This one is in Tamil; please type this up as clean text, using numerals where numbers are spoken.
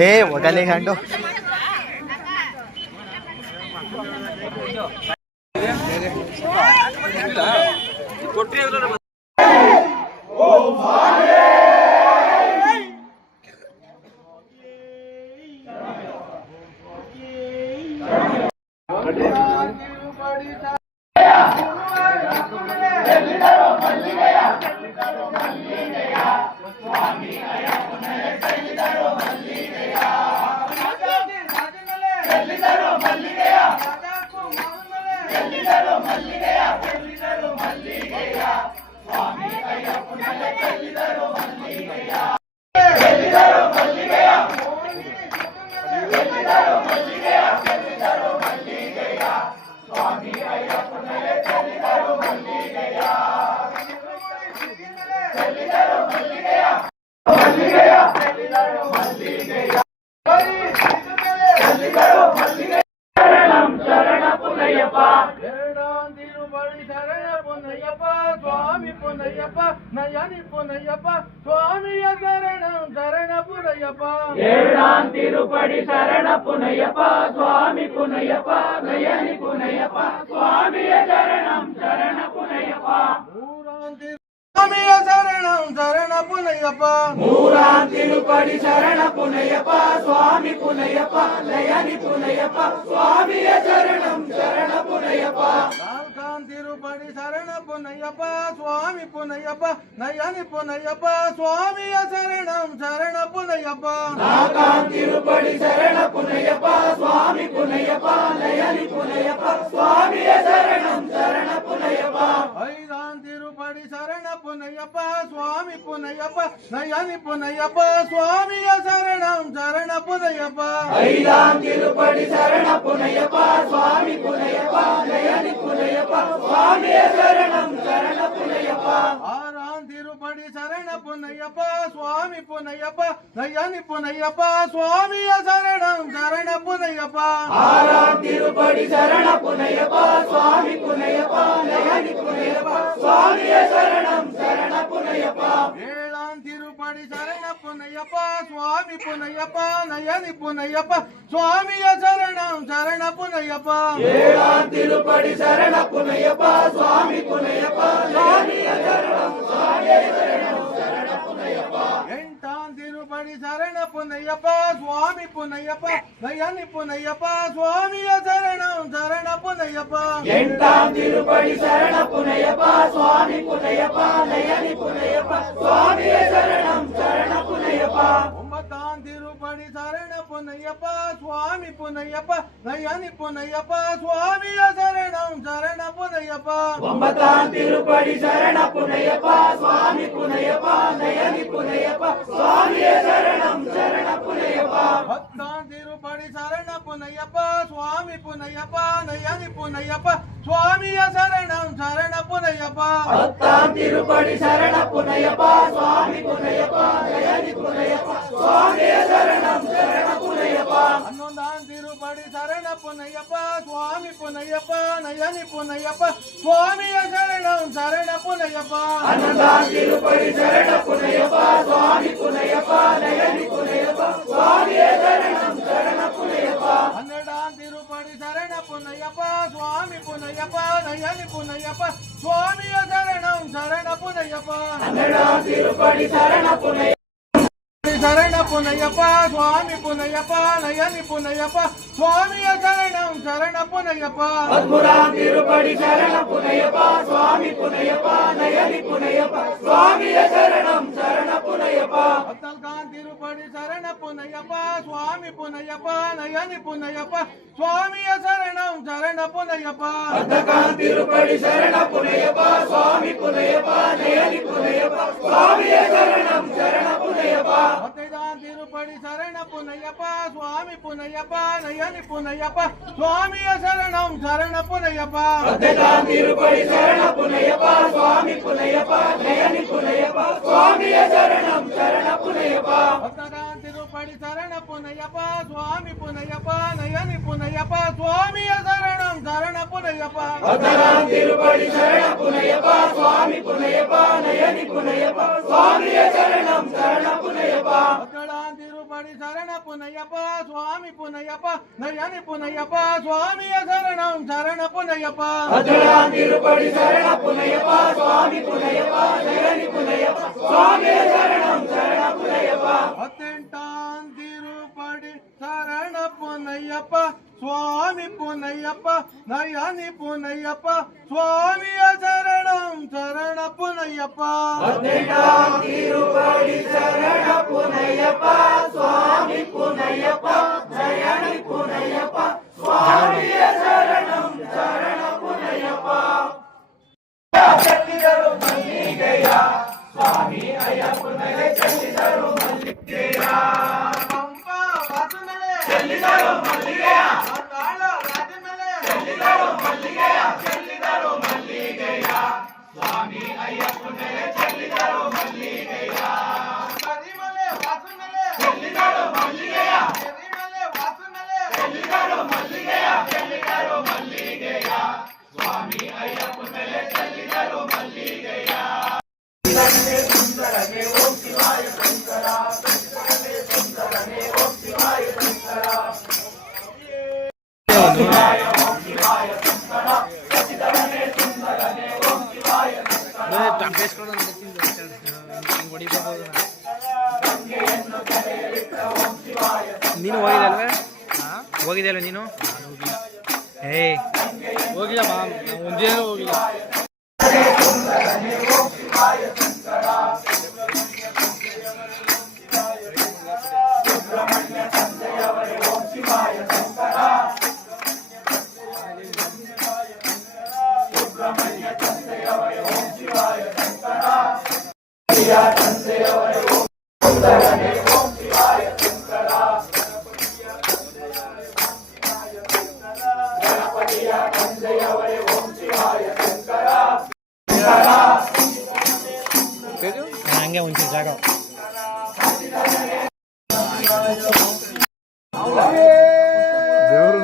ಏ ಒಗಲೆ ಗಂಡು நயனி புனையப்ப சுவாமிய சரணம் சரண புனையப்ப ஏழாம் திருப்படி சரண புனையப்ப சுவாமி புனையப்ப நயனி புனையப்ப சுவாமிய சரணம் சரண புனையப்ப சுவாமிய சரணம் சரண புனையப்ப மூராம் திருப்படி சரண புனையப்ப சுவாமி புனையப்ப நயனி புனையப்ப சுவாமிய சரணம் சரண புனையப்ப திருப்படி சரண புனையப்ப சுவாமி புனையப்ப நயனி புனையப்ப சுவாமிய சரணம் சரண புனையப்ப நாகாம் திருப்படி சரண புனையப்ப சுவாமி புனையப்ப நயனி புனையப்ப சுவாமிய சரணம் சரண புனையப்ப ஐந்தாம் திருப்படி சரண புனையப்ப சுவாமி புனையப்ப நயனி புனையப்ப சுவாமிய சரணம் சரண புனையப்ப ஐந்தாம் திருப்படி சரண புனையப்ப சுவாமி புனையப்ப நயனி புனையப்ப சுவாமிய சரணம் சரண புனையப்ப ஆறாம் திருப்படி சரண புனையப்ப சுவாமி புனையப்ப நயனி புனையப்ப சுவாமிய சரணம் சரண புனையப்ப ஆறாம் திருப்படி சரண புனையப்ப சுவாமி புனையப்ப நயனி புனையப்ப சுவாமிய சரணம் சரண புனையப்ப ஏழாம் திருப்படி சரண புனையப்ப சுவாமி புனையப்ப நயனி புனையப்ப சுவாமிய சரணம் சரண புனையப்ப ஏழாம் திருப்படி சரண புனையப்ப சுவாமி புனையப்ப சுவாமிய சரணம் சுவாமிய சரணம் சரண புனையப்ப எட்டாம் திருப்படி சரண புனையப்ப சுவாமி புனையப்ப நயனி புனையப்ப சுவாமிய சரணம் சரண புனையப்ப எட்டாம் திருப்படி சரண புனையப்ப சுவாமி புனையப்ப நயனி புனையப்ப சுவாமிய சரணம் சரண புனையப்ப ஒன்பதாம் திருப்படி சரண புனையப்ப சுவாமி புனையப்ப நயனி புனையப்ப சுவாமிய சரணம் சரண புனையப்ப ஒன்பதாம் திருப்படி சரண புனையப்ப சுவாமி புனையப்ப நயனி புனையப்ப சுவாமிய சரணம் சரண புனையப்ப பத்தாம் திருப்படி சரண புனையப்ப சுவாமி புனையப்ப நயனி புனையப்ப சுவாமிய சரணம் சரண புனையப்ப பத்தாம் திருப்படி சரண புனையப்ப சுவாமி புனையப்ப நயனி புனையப்ப சுவாமிய சரணம் சரண புனையப்ப ಹನ್ನೊಂದಾಂ ತಿರುಪಡಿ ಶರಣ ಪುನಯ್ಯಪ್ಪ ಸ್ವಾಮಿ ಪುನಯ್ಯಪ್ಪ ನಯನಿ ಪುನಯ್ಯಪ್ಪ ಸ್ವಾಮಿಯ ಶರಣಂ ಶರಣ ಪುನಯ್ಯಪ್ಪ ಹನ್ನೊಂದಾಂ ತಿರುಪಡಿ ಶರಣ ಪುನಯ್ಯಪ್ಪ ಸ್ವಾಮಿ ಪುನಯ್ಯಪ್ಪ ನಯನಿ ಪುನಯ್ಯಪ್ಪ ಸ್ವಾಮಿಯ ಶರಣಂ ಶರಣ ಪುನಯ್ಯಪ್ಪ ಹನ್ನೆರಡಾಂ ತಿರುಪಡಿ ಶರಣ ಪುನಯ್ಯಪ್ಪ ಸ್ವಾಮಿ ಪುನಯ್ಯಪ್ಪ ನಯನಿ ಪುನಯ್ಯಪ್ಪ ಸ್ವಾಮಿಯ ಶರಣಂ ಶರಣ ಪುನಯ್ಯಪ್ಪ ಹನ್ನೆರಡಾಂ ತಿರುಪಡಿ ಶರಣ ಪುನಯ್ಯ ಶರಣ ಪುನಯ್ಯಪ್ಪ ಸ್ವಾಮಿ ಪುನಯ್ಯಪ್ಪ ನಯನಿ ಪುನಯ್ಯಪ್ಪ ಸ್ವಾಮಿಯ ಶರಣಂ ಶರಣ ಪುನಯ್ಯಪ್ಪ ಹದಿಮೂರಾಂ ತಿರುಪಡಿ ಶರಣ ಪುನಯ್ಯಪ್ಪ ಸ್ವಾಮಿ ಪುನಯ್ಯಪ್ಪ ನಯನಿ ಪುನಯ್ಯಪ್ಪ ಸ್ವಾಮಿಯ ಶರಣಂ ಶರಣ ಪುನಯ್ಯಪ್ಪ ಹದಿನಾಲ್ಕಾಂ ತಿರುಪಡಿ ಶರಣ ಪುನಯ್ಯಪ್ಪ ಸ್ವಾಮಿ ಪುನಯ್ಯಪ್ಪ ನಯನಿ ಪುನಯ್ಯಪ್ಪ ಸ್ವಾಮಿಯ ಶರಣಂ ಶರಣ ಪುನಯ್ಯಪ್ಪ ಹದಿನಾಲ್ಕಾಂ ತಿರುಪಡಿ ಶರಣ ಪುನಯ್ಯಪ್ಪ ಸ್ವಾಮಿ ಪುನಯ್ಯಪ್ಪ ನಯನಿ ಪುನಯ್ಯಪ್ಪ ಸ್ವಾಮಿಯ ಶರಣಂ ಶರಣ ಪುನಯ್ಯಪ್ಪ ಹದಿನೈದಾಂ ತಿರುಪಡಿ ಶರಣ ಪುನಯ್ಯಪ್ಪ ಸ್ವಾಮಿ ಪುನಯ್ಯಪ್ಪ ನಯನಿ ಪುನಯ್ಯಪ್ಪ ಸ್ವಾಮಿಯ ಶರಣಂ ಶರಣ ಪುನಯ್ಯಪ್ಪ ಹದಿನೈದಾಂ ತಿರುಪಡಿ ಶರಣ ಪುನಯ್ಯಪ್ಪ ಸ್ವಾಮಿ ಪುನಯ್ಯಪ್ಪ ನಯನಿ ಪುನಯ್ಯಪ್ಪ ಸ್ವಾಮಿಯ ಶರಣಂ ಶರಣ ಪುನಯ್ಯಪ್ಪ ಹದಿನಾರಾಂ ತಿರುಪಡಿ ಶರಣ ಪುನಯ್ಯಪ್ಪ ಸ್ವಾಮಿ ಪುನಯ್ಯಪ್ಪ ನಯನಿ ಪುನಯ್ಯಪ್ಪ ಸ್ವಾಮಿಯ ಶರಣಂ ಶರಣ ಪುನಯ್ಯಪ್ಪ ಹದಿನಾರಾಂ ತಿರುಪಡಿ ಶರಣ ಪುನಯ್ಯಪ್ಪ ಸ್ವಾಮಿ ಪುನಯ್ಯಪ್ಪ ನಯನಿ ಪುನಯ್ಯಪ್ಪ ಸ್ವಾಮಿಯ ಶರಣಂ ಶರಣ ಪುನಯ್ಯಪ್ಪ ಹದಿನೇಳಾಂ ತಿರುಪಡಿ ಶರಣಪ್ಪನಯ್ಯಪ್ಪ ಸ್ವಾಮಿ ಪುನಯ್ಯಪ್ಪ ನಯನಿ ಪುನಯ್ಯಪ್ಪ ಸ್ವಾಮಿಯ ಶರಣಂ ಶರಣ ಪುನಯ್ಯಪ್ಪ ಅಜಡಾನ್ ತಿರುಪಡಿ ಶರಣಪ್ಪನಯ್ಯಪ್ಪ ಸ್ವಾಮಿ ಪುನಯ್ಯಪ್ಪ ನಯನಿ ಪುನಯ್ಯಪ್ಪ ಸ್ವಾಮಿಯ ಶರಣಂ ಶರಣ ಪುನಯ್ಯಪ್ಪ ಹತ್ತೆಂಟಾನ್ ತಿರುಪಡಿ ಶರಣಪ್ಪನಯ್ಯಪ್ಪ ಸ್ವಾಮಿ ಪುನಯ್ಯಪ್ಪ ನಯನಿ ಪುನಯ್ಯಪ್ಪ ಸ್ವಾಮಿಯ ಶರಣಂ ಶರಣ ಪುನಯ್ಯಪ್ಪ ಹದಿನೆಂಟಾಂ ತಿರುಪಡಿ ಶರಣಪ್ಪನಯ್ಯಪ್ಪ ಸ್ವಾಮಿ ಪುನಯ್ಯಪ್ಪ ನಯನಿ ಪುನಯ್ಯಪ್ಪ ಸ್ವಾಮಿಯ ಶರಣಂ ಶರಣ ಪುನಯ್ಯಪ್ಪ ಚೆಲ್ಲಿದರು ಮಲ್ಲಿಗೆಯ ಸ್ವಾಮಿ ಅಯ್ಯಪ್ಪನಿಗೆ ಚೆಲ್ಲಿದರು ಮಲ್ಲಿಗೆಯ ಪಂಪ ವಾಸು ಮೇಲೆ ಚೆಲ್ಲಿದರು ಮಲ್ಲಿಗೆಯ ಕಾಳ ರಾಜ ಮೇಲೆ ಚೆಲ್ಲಿದರು ಮಲ್ಲಿಗೆಯ ಚೆಲ್ಲಿದರು ಮಲ್ಲಿಗೆಯ ಸ್ವಾಮಿ ಅಯ್ಯಪ್ಪನಿಗೆ ಚೆಲ್ಲಿದರು ಮಲ್ಲಿಗೆಯ ಕರಿಮಲೆ ವಾಸು ಮೇಲೆ ಚೆಲ್ಲಿದರು ಮಲ್ಲಿಗೆಯ ಕರಿಮಲೆ ವಾಸು ಮೇಲೆ ಚೆಲ್ಲಿದರು ಮಲ್ಲಿಗೆಯ ಚೆಲ್ಲಿದರು ಮಲ್ಲಿಗೆಯ ಸ್ವಾಮಿ ಅಯ್ಯಪ್ಪನಿಗೆ ಚೆಲ್ಲಿದರು ಮಲ್ಲಿಗೆಯ ಸುಂದರನೆ ಓಂ ಶಿವಾಯ ಶಂಕರ ಸುಂದರನೆ ಓಂ ಶಿವಾಯ ಶಂಕರ ಶಿವಾಯ ಓಂ ಶಿವಾಯ ಶಂಕರ ಸಚಿದರನೆ ಸುಂದರನೆ ಓಂ ಶಿವಾಯ ಶಂಕರ ನೀನು ಹೋಗಿದಲ್ವೇ ಹೋಗಿದಲ್ವ ನೀನು ಏಯ್ ಹೋಗಿಲ್ಲ ಒಂದೇ ಹೋಗಿಲ್ಲ ಸುಂದರನೆ ಓಂ ಶಿವಾಯ ಶಂಕರ ಸುಬ್ರಹ್ಮಣ್ಯ ತಂದೆಯವರೇ ಓಂ ಶಿವಾಯ ಶಂಕರ ಸುಬ್ರಹ್ಮಣ್ಯ ತಂದೆಯವರೇ ಓಂ ಶಿವಾಯ ಶಂಕರ ಪ್ರಿಯ ತಂದೆಯವರೇ ಓಂ ಸುಂದರನೆ ಓಂ ಶಿವಾಯ ಶಂಕರ ಗಣಪತಿಯ ತಂದೆಯವರೇ ಓಂ ಶಿವಾಯ ಶಂಕರ ಹಂಗೆ ಒಂಚೂರು ಜಾಗ ದೇವರು